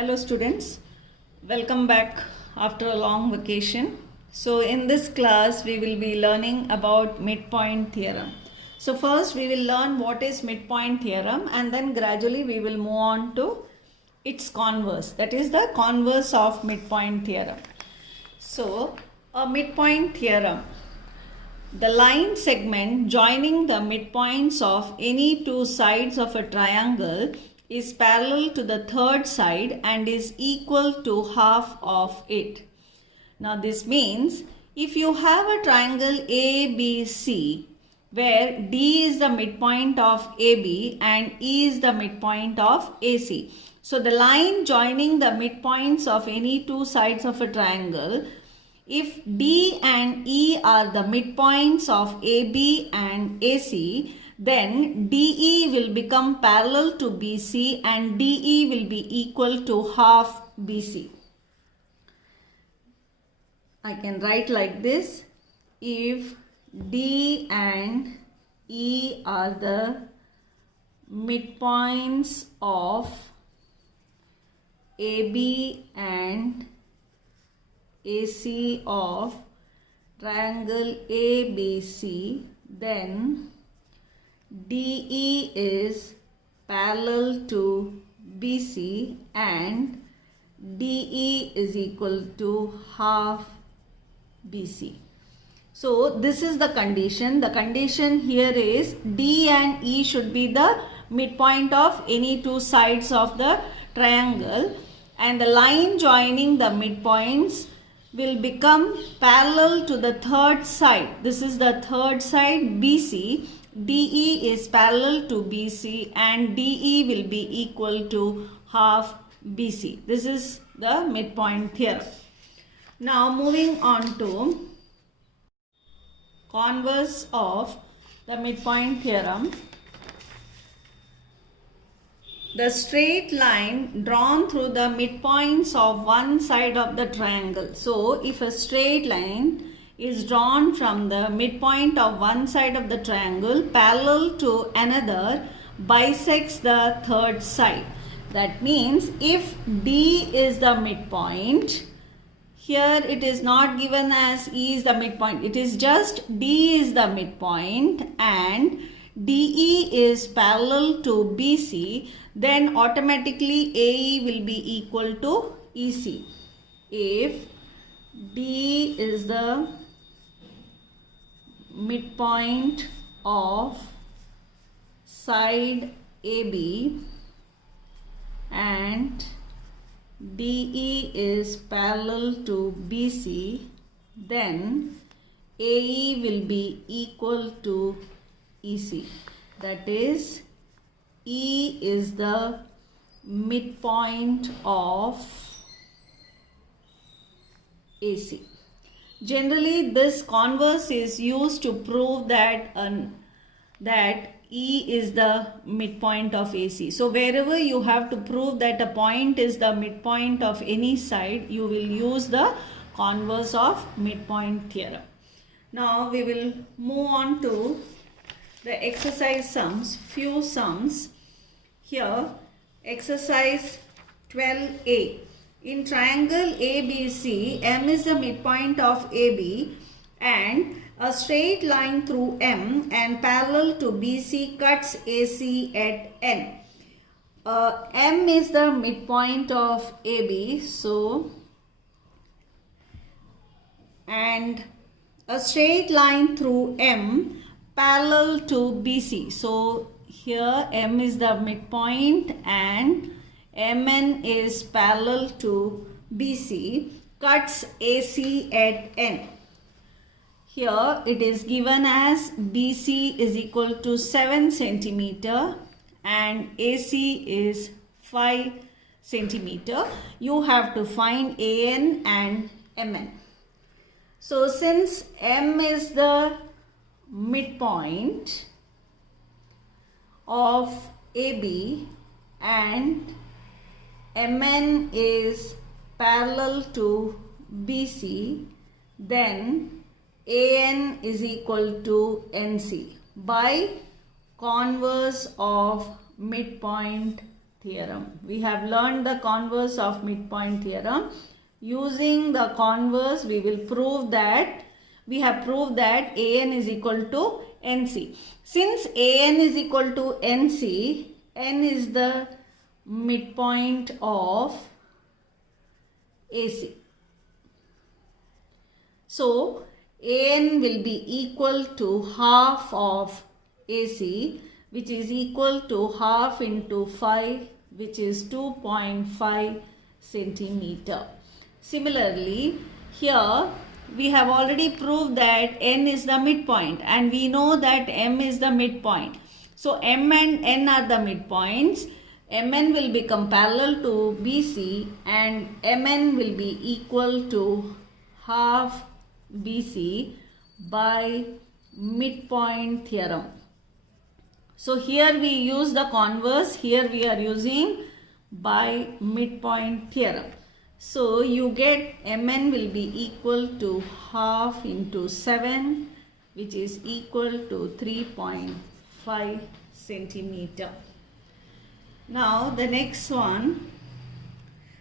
Hello students, welcome back after a long vacation. So in this class we will be learning about midpoint theorem. So first we will learn what is midpoint theorem and then gradually we will move on to its converse, that is the converse of midpoint theorem. So a midpoint theorem, the line segment joining the midpoints of any two sides of a triangle is parallel to the third side and is equal to half of it. Now this means if you have a triangle ABC where D is the midpoint of AB and E is the midpoint of AC. So the line joining the midpoints of any two sides of a triangle, if D and E are the midpoints of AB and AC, then DE will become parallel to BC and DE will be equal to half BC. I can write like this: if D and E are the midpoints of AB and AC of triangle ABC, then DE is parallel to BC and DE is equal to half BC. So this is the condition. The condition here is D and E should be the midpoint of any two sides of the triangle and the line joining the midpoints will become parallel to the third side. This is the third side BC. DE is parallel to BC and DE will be equal to half BC. This is the midpoint theorem. Now moving on to converse of the midpoint theorem. The straight line drawn through the midpoints of one side of the triangle. So if a straight line is drawn from the midpoint of one side of the triangle parallel to another bisects the third side. That means if D is the midpoint, here it is not given as E is the midpoint, it is just D is the midpoint and DE is parallel to BC, then automatically AE will be equal to EC. If D is the midpoint of side AB and DE is parallel to BC, then AE will be equal to EC. That is, E is the midpoint of AC. Generally, this converse is used to prove that E is the midpoint of AC. So wherever you have to prove that a point is the midpoint of any side, you will use the converse of midpoint theorem. Now we will move on to the exercise sums, few sums. Here, exercise 12A. In triangle ABC, M is the midpoint of AB and a straight line through M and parallel to BC cuts AC at N. M is the midpoint of AB, so, and a straight line through M parallel to BC. So here M is the midpoint and MN is parallel to BC, cuts AC at N. Here it is given as BC is equal to 7 centimeter and AC is 5 centimeter. You have to find AN and MN. So since M is the midpoint of AB and MN is parallel to BC, then AN is equal to NC by converse of midpoint theorem. We have learned the converse of midpoint theorem. Using the converse, we will prove that we have proved that AN is equal to NC. Since AN is equal to NC, N is the midpoint of AC. So, AN will be equal to half of AC, which is equal to half into 5, which is 2.5 centimeter. Similarly, here we have already proved that N is the midpoint and we know that M is the midpoint. So, M and N are the midpoints. MN will become parallel to BC and MN will be equal to half BC by midpoint theorem. So here we use the converse, here we are using by midpoint theorem. So you get Mn will be equal to half into 7, which is equal to 3.5 centimeter. Now the next one,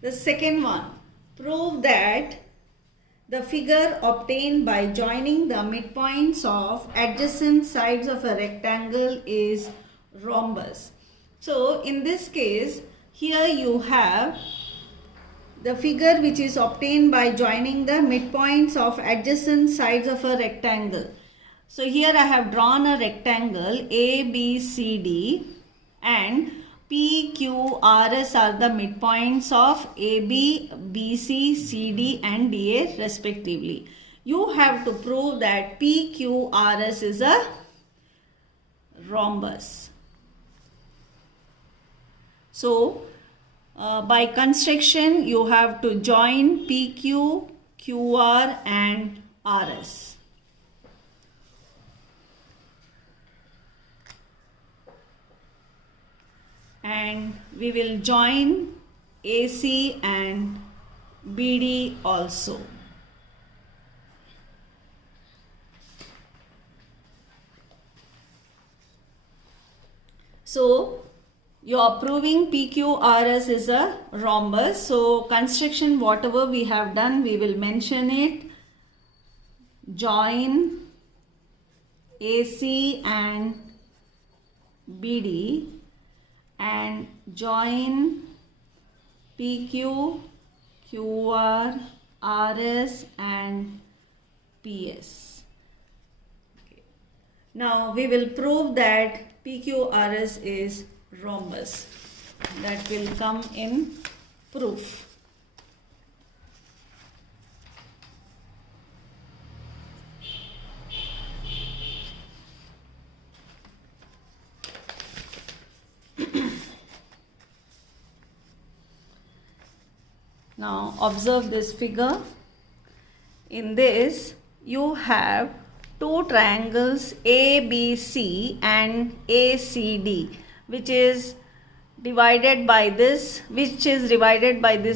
the second one, prove that the figure obtained by joining the midpoints of adjacent sides of a rectangle is rhombus. So in this case, here you have the figure which is obtained by joining the midpoints of adjacent sides of a rectangle. So here I have drawn a rectangle ABCD and PQRS are the midpoints of AB, BC, CD and DA respectively. You have to prove that PQRS is a rhombus. So, by construction you have to join PQ, QR and RS. And we will join AC and BD also. So you are proving PQRS is a rhombus. So construction whatever we have done, we will mention it. Join AC and BD and join PQ, QR, RS and PS. Okay. Now we will prove that PQRS is rhombus. That will come in proof. Now observe this figure. In this you have two triangles ABC and ACD, which is divided by this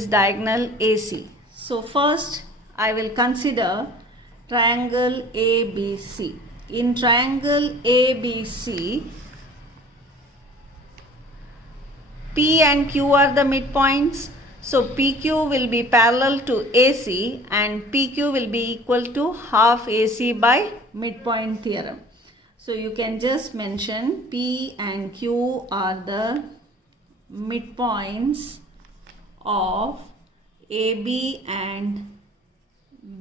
diagonal AC. So first I will consider triangle ABC. In triangle ABC, P and Q are the midpoints. So PQ will be parallel to AC and PQ will be equal to half AC by midpoint theorem. So you can just mention P and Q are the midpoints of AB and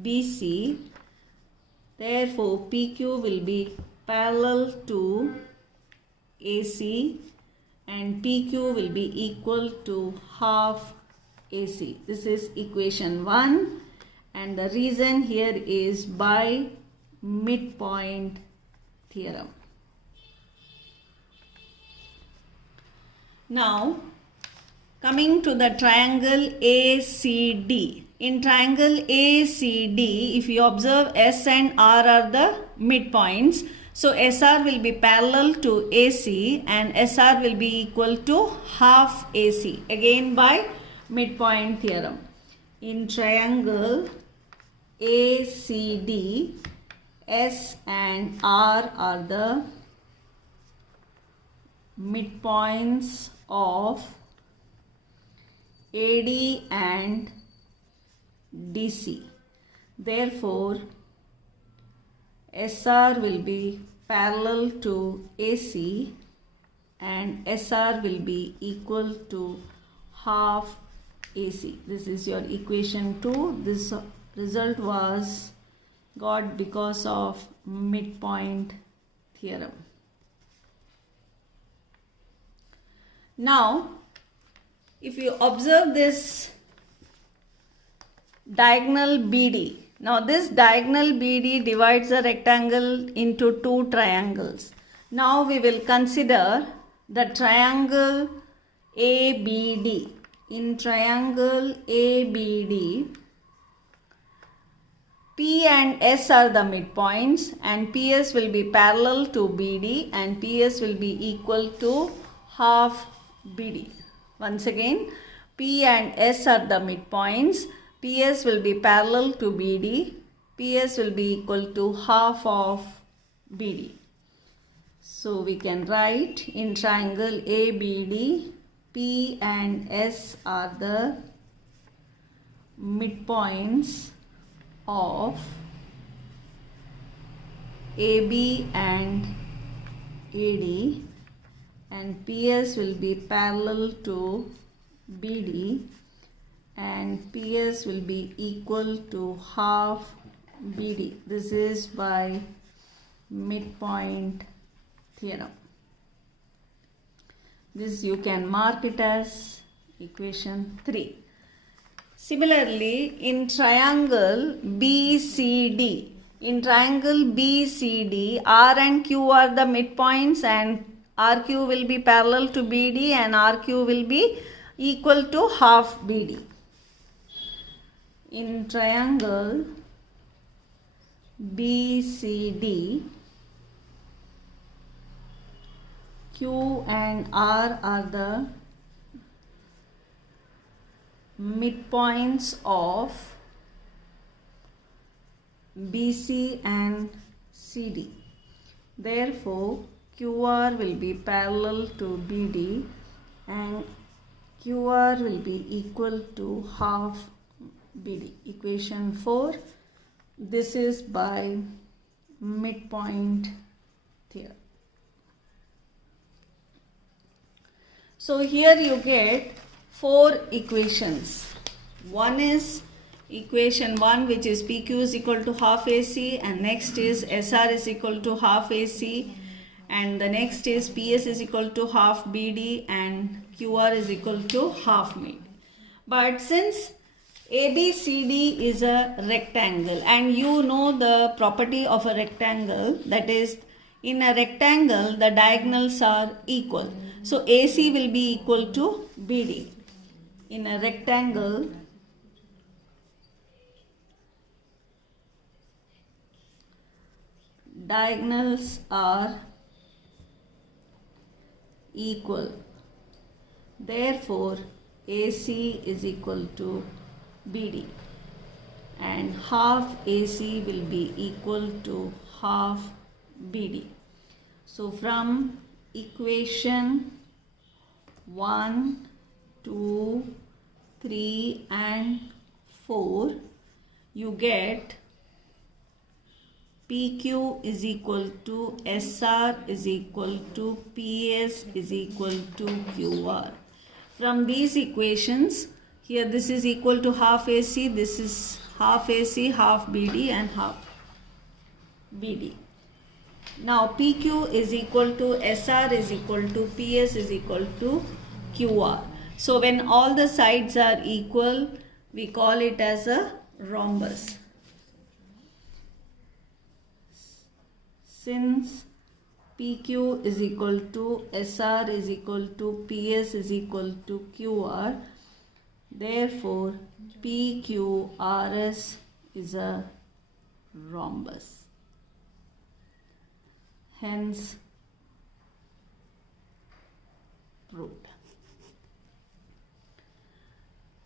BC. Therefore PQ will be parallel to AC and PQ will be equal to half AC. This is equation 1 and the reason here is by midpoint theorem. Now coming to the triangle ACD. In triangle ACD, if you observe S and R are the midpoints. So SR will be parallel to AC and SR will be equal to half AC, again by midpoint theorem. In triangle ACD, S and R are the midpoints of AD and DC. Therefore, SR will be parallel to AC and SR will be equal to half AC. This is your equation 2. This result was got because of midpoint theorem. Now, if you observe this diagonal BD, now this diagonal BD divides a rectangle into two triangles. Now we will consider the triangle ABD. In triangle ABD, P and S are the midpoints and PS will be parallel to BD and PS will be equal to half BD. Once again, P and S are the midpoints. PS will be parallel to BD. PS will be equal to half of BD. So we can write in triangle ABD, P and S are the midpoints of AB and AD, and PS will be parallel to BD and PS will be equal to half BD. This is by midpoint theorem. This you can mark it as equation 3. Similarly, in triangle BCD, R and Q are the midpoints and RQ will be parallel to BD and RQ will be equal to half BD. In triangle BCD, Q and R are the midpoints of BC and CD. Therefore, QR will be parallel to BD and QR will be equal to half BD. Equation 4. This is by midpoint theorem. So here you get 4 equations. One is equation 1, which is PQ is equal to half AC, and next is SR is equal to half AC, and the next is PS is equal to half BD and QR is equal to half mid. But since ABCD is a rectangle and you know the property of a rectangle, that is, in a rectangle the diagonals are equal. So AC will be equal to BD. In a rectangle, diagonals are equal. Therefore, AC is equal to BD and half AC will be equal to half BD. So from equation 1, 2, 3 and 4, you get PQ is equal to SR is equal to PS is equal to QR. From these equations, here this is equal to half AC, this is half AC, half BD and half BD. Now PQ is equal to SR is equal to PS is equal to QR. So when all the sides are equal, we call it as a rhombus. Since PQ is equal to SR is equal to PS is equal to QR, therefore PQRS is a rhombus. Hence proved.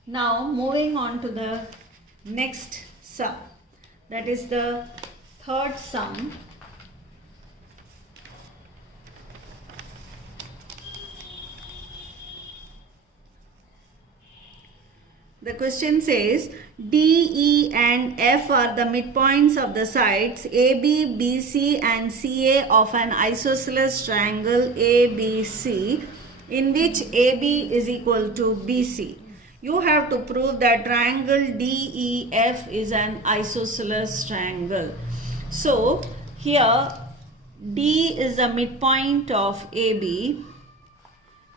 Now moving on to the next sum, that is the third sum. The question says D, E and F are the midpoints of the sides AB, BC and CA of an isosceles triangle ABC in which AB is equal to BC. You have to prove that triangle DEF is an isosceles triangle. So here D is the midpoint of AB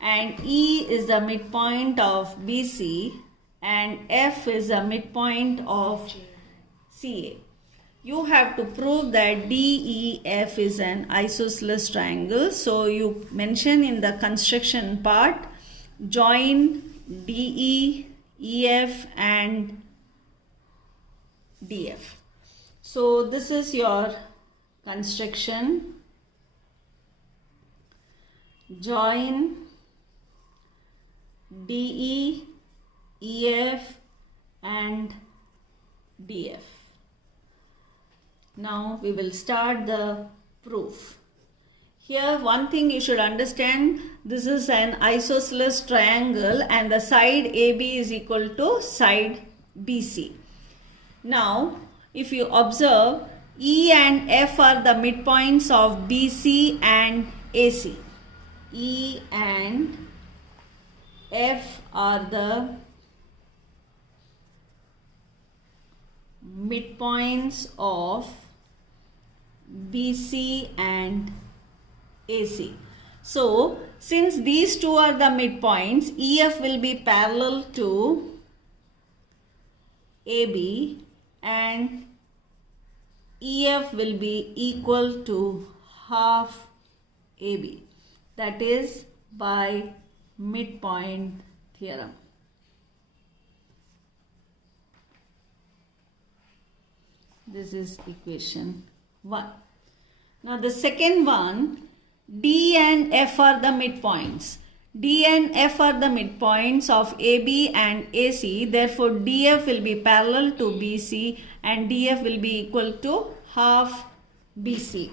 and E is the midpoint of BC and F is the midpoint of CA. You have to prove that DEF is an isosceles triangle. So you mention in the construction part, join DE, EF and DF. So this is your construction. Join DE, EF and DF. Now we will start the proof. Here one thing you should understand, this is an isosceles triangle and the side AB is equal to side BC. Now if you observe, E and F are the midpoints of BC and AC. E and F are the midpoints of BC and AC. So since these two are the midpoints, EF will be parallel to AB and EF will be equal to half AB. That is by midpoint theorem. This is equation 1. Now the second one, D and F are the midpoints. D and F are the midpoints of AB and AC. Therefore DF will be parallel to BC and DF will be equal to half BC.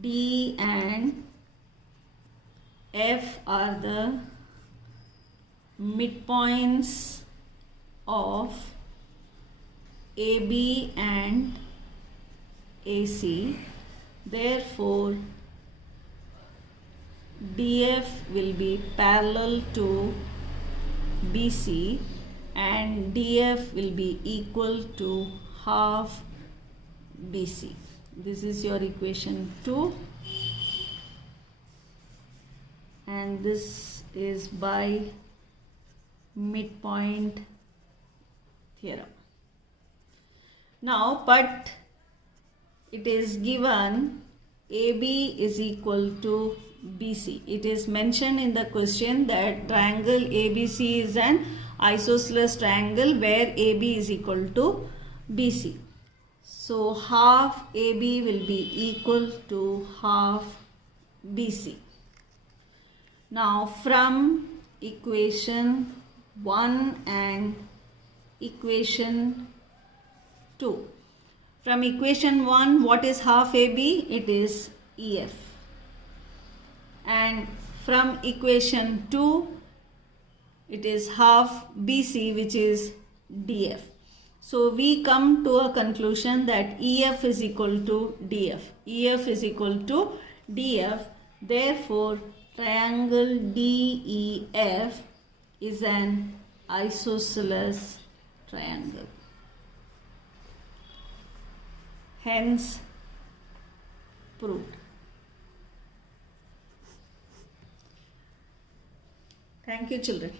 D and F are the midpoints of AB and AC. Therefore DF will be parallel to BC and DF will be equal to half BC. This is your equation 2 and this is by midpoint theorem. Now, but it is given AB is equal to BC. It is mentioned in the question that triangle ABC is an isosceles triangle where AB is equal to BC. So half AB will be equal to half BC. Now from equation 1 and equation 2. From equation 1, what is half AB? It is EF. And from equation 2, it is half BC, which is DF. So we come to a conclusion that EF is equal to DF. EF is equal to DF. Therefore, triangle DEF is an isosceles triangle. Hence, proved. Thank you, children.